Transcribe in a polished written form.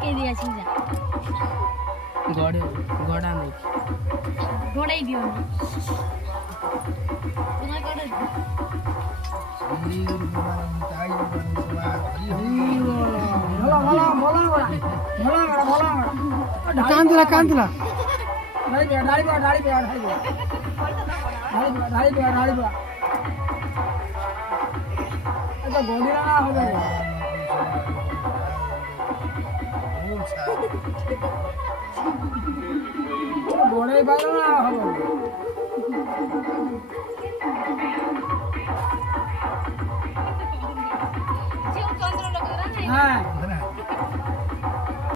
কে দিয়েছি যা গড়া নেই গড়াই দিও না তোমার গড়া কান্দিলা বড়াই বাইরে না হবে জীবন চন্দ্র লোকেরা হ্যাঁ